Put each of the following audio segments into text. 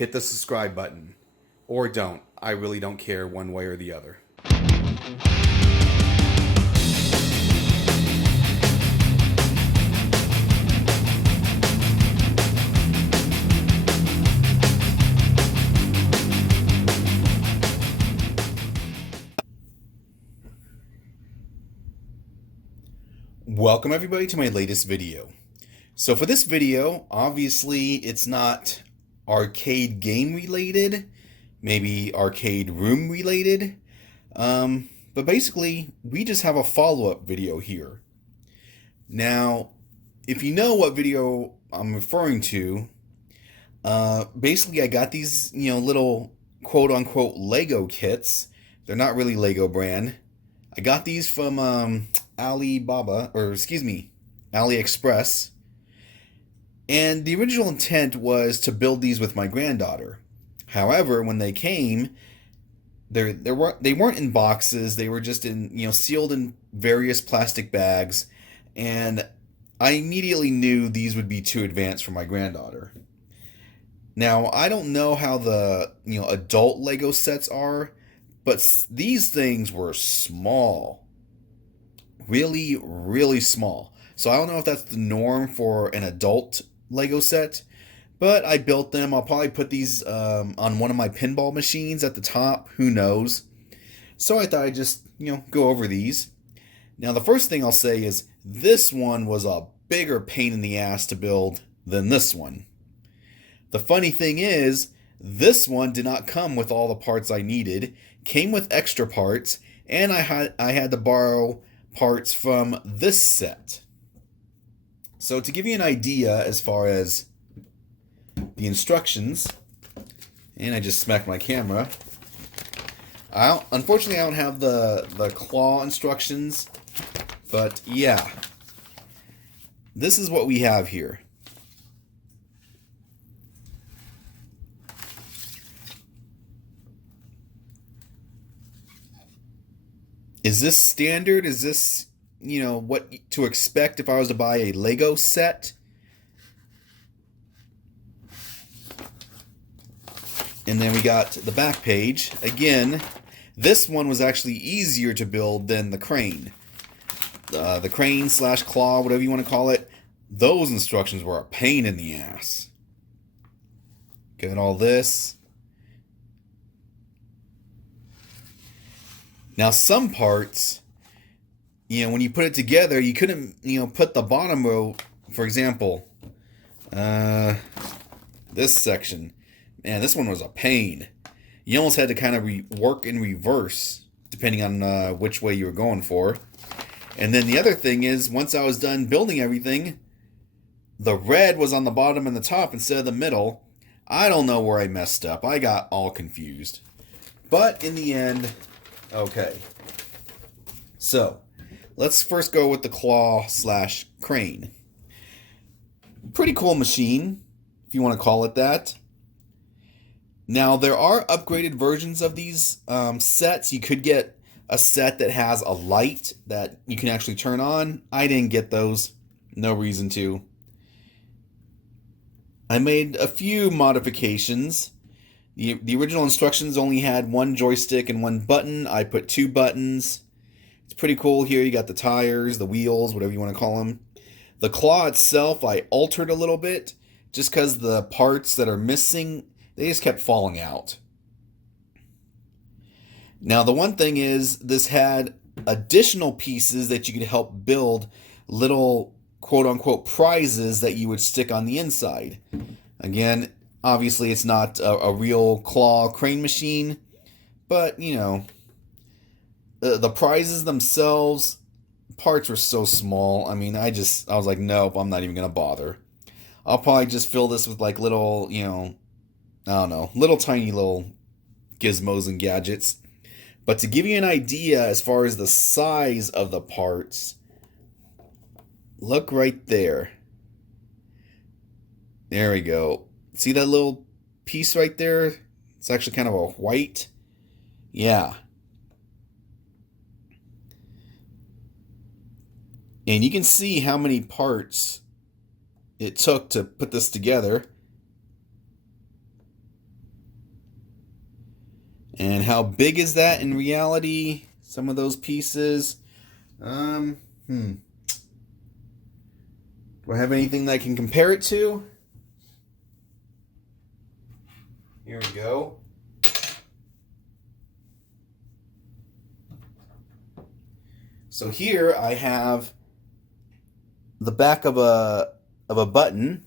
hit the subscribe button. Or don't. I really don't care one way or the other. Welcome everybody to my latest video. So for this video, obviously it's not arcade game related, maybe arcade room related, but basically we just have a follow-up video here. Now, if you know what video I'm referring to, basically I got these, little quote-unquote Lego kits. They're not really Lego brand. I got these from AliExpress. And the original intent was to build these with my granddaughter. However, when they came, they weren't in boxes. They were just in, sealed in various plastic bags. And I immediately knew these would be too advanced for my granddaughter. Now, I don't know how the, adult Lego sets are, but these things were small. Really, really small. So I don't know if that's the norm for an adult Lego set, but I built them. I'll probably put these on one of my pinball machines at the top. Who knows? So I thought I'd just, go over these. Now, the first thing I'll say is this one was a bigger pain in the ass to build than this one. The funny thing is, this one did not come with all the parts I needed, came with extra parts, and I had to borrow parts from this set. So to give you an idea as far as the instructions, and I just smacked my camera. Unfortunately, I don't have the claw instructions, but yeah, this is what we have here. Is this standard? Is this, what to expect if I was to buy a Lego set? And then we got the back page. Again, this one was actually easier to build than the crane. The crane / claw, whatever you want to call it. Those instructions were a pain in the ass. Got all this. Now, some parts, when you put it together, you couldn't, put the bottom row, for example, this section. Man, this one was a pain. You almost had to kind of work in reverse, depending on which way you were going for. And then the other thing is, once I was done building everything, the red was on the bottom and the top instead of the middle. I don't know where I messed up. I got all confused. But in the end, okay. So, let's first go with the claw / crane. Pretty cool machine, if you want to call it that. Now, there are upgraded versions of these sets. You could get a set that has a light that you can actually turn on. I didn't get those. No reason to. I made a few modifications. The original instructions only had one joystick and one button. I put 2 buttons. It's pretty cool here. You got the tires, the wheels, whatever you want to call them. The claw itself, I altered a little bit just because the parts that are missing, they just kept falling out. Now, the one thing is this had additional pieces that you could help build little quote-unquote prizes that you would stick on the inside. Again, obviously, it's not a real claw crane machine, but, the prizes themselves, parts were so small. I mean, I was like, nope, I'm not even going to bother. I'll probably just fill this with, like, little, I don't know, little tiny little gizmos and gadgets. But to give you an idea as far as the size of the parts, look right there. There we go. See that little piece right there? It's actually kind of a white. Yeah. And you can see how many parts it took to put this together. And how big is that in reality? Some of those pieces. Do I have anything that I can compare it to? Here we go. So here I have the back of a button,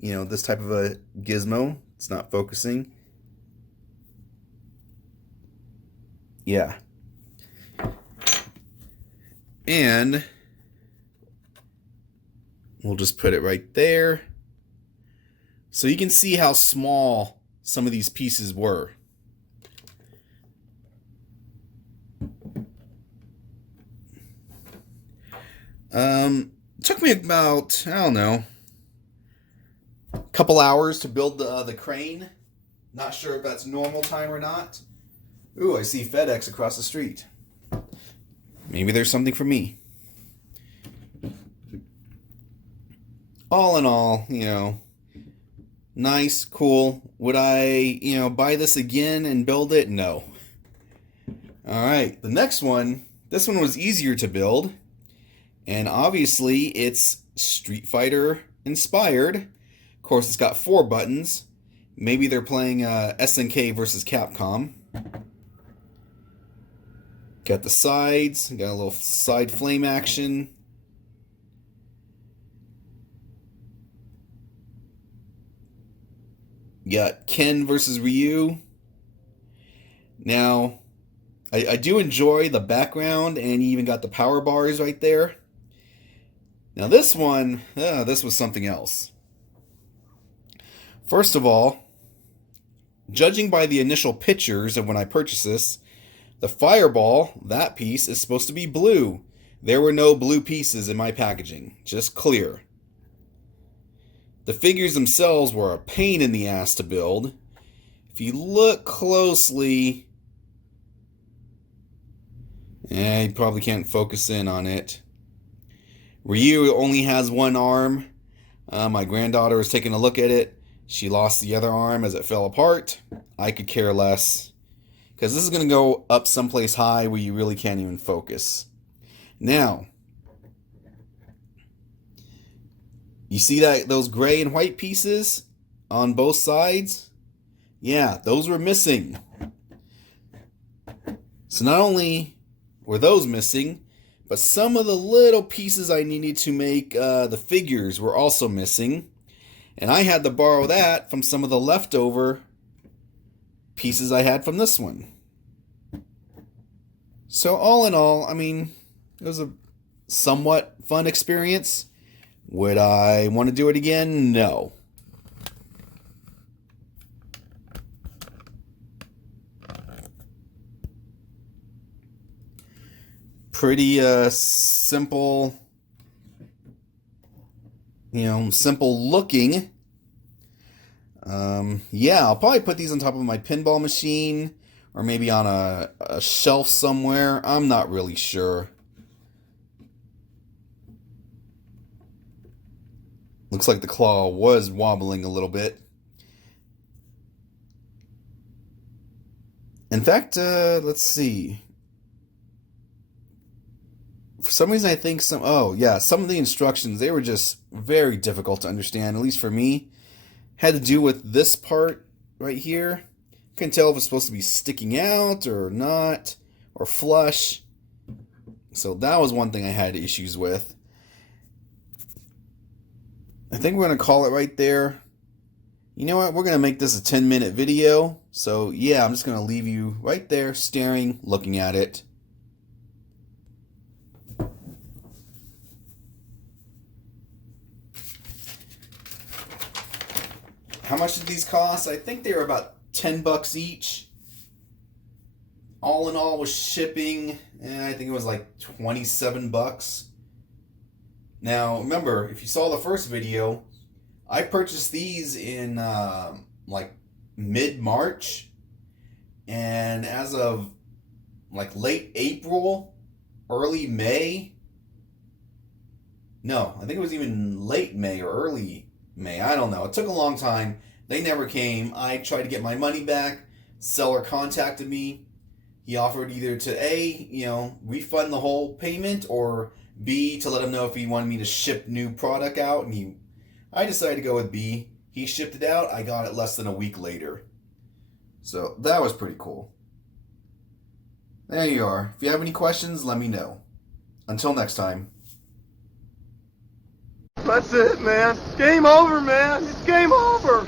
you know, this type of a gizmo. It's not focusing. Yeah. And we'll just put it right there. So you can see how small some of these pieces were. It took me about, I don't know, a couple hours to build the crane. Not sure if that's normal time or not. Ooh, I see FedEx across the street. Maybe there's something for me. All in all, you know, nice, cool. Would I, you know, buy this again and build it? No. All right, the next one, this one was easier to build. And obviously, it's Street Fighter inspired. Of course, it's got 4 buttons. Maybe they're playing SNK versus Capcom. Got the sides. Got a little side flame action. Got Ken versus Ryu. Now, I do enjoy the background, and you even got the power bars right there. Now this one, this was something else. First of all, judging by the initial pictures of when I purchased this, the fireball, that piece, is supposed to be blue. There were no blue pieces in my packaging, just clear. The figures themselves were a pain in the ass to build. If you look closely, you probably can't focus in on it. Ryu only has 1 arm. My granddaughter was taking a look at it. She lost the other arm as it fell apart. I could care less, because this is going to go up someplace high where you really can't even focus. Now, you see that those gray and white pieces on both sides? Yeah, those were missing. So not only were those missing, but some of the little pieces I needed to make the figures were also missing. And I had to borrow that from some of the leftover pieces I had from this one. So all in all, I mean, it was a somewhat fun experience. Would I want to do it again? No. Pretty simple, you know, simple looking. Yeah, I'll probably put these on top of my pinball machine, or maybe on a shelf somewhere. I'm not really sure. Looks like the claw was wobbling a little bit. In fact, let's see. For some reason, I think some of the instructions, they were just very difficult to understand, at least for me. Had to do with this part right here. Couldn't tell if it's supposed to be sticking out or not, or flush. So that was one thing I had issues with. I think we're going to call it right there. You know what? We're going to make this a 10-minute video. So yeah, I'm just going to leave you right there staring, looking at it. How much did these cost? I think they were about $10 each. All in all, with shipping, I think it was like $27. Now, remember, if you saw the first video, I purchased these in like mid-March, and as of like late April, early May, no, I think it was even late May or early May, I don't know. It took a long time. They never came. I tried to get my money back. seller contacted me. He offered either to A, refund the whole payment, or B, to let him know if he wanted me to ship new product out. And I decided to go with B. He shipped it out. I got it less than a week later. So that was pretty cool. There you are. If you have any questions, let me know. Until next time. That's it, man. Game over, man. It's game over.